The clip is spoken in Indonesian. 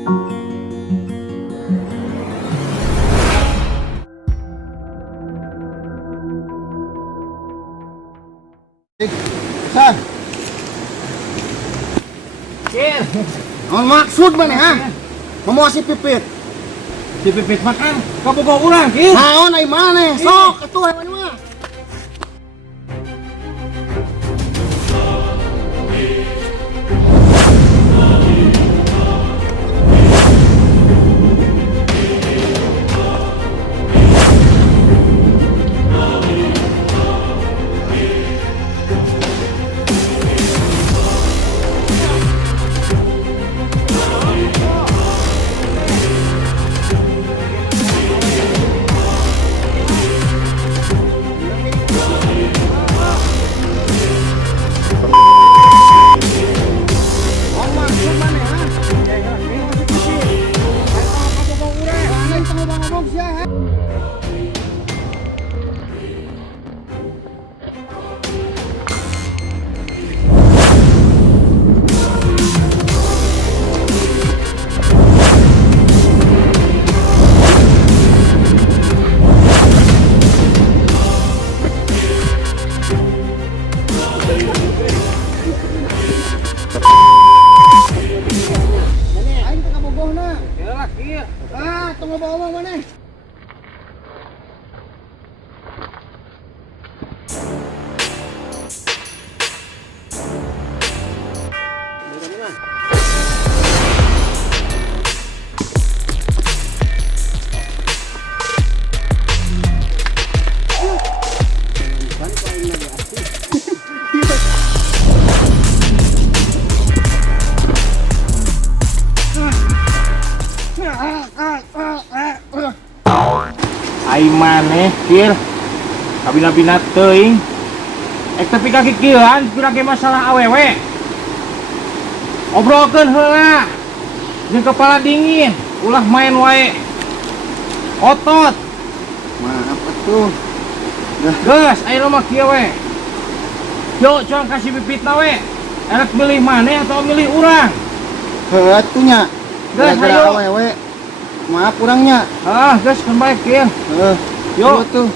San. Kir. Naon maksud mana ha? Mau si Pipit. Si Pipit makan kabogoh urang, Kir. Naon ai maneh? Sok atuh hewan mah. Tunggu bawa mana? Ai maneh, Kir. Kabina-bina teuing. Tapi kaki kieuan pira ge masalah awewe. Obrolkeun heula. Jeung kepala dingin, ulah main wae. Otot. Maaf atuh. Geus, aya mah kieu we. Yo, coba kasih Pipitna we. Enak milih maneh atau milih urang? Heuh atuh nya. Geus, Gara-gara hayo. awewe. Maaf urangnya. Geus kan bae, Kir. Heeh. Yo. Tuh.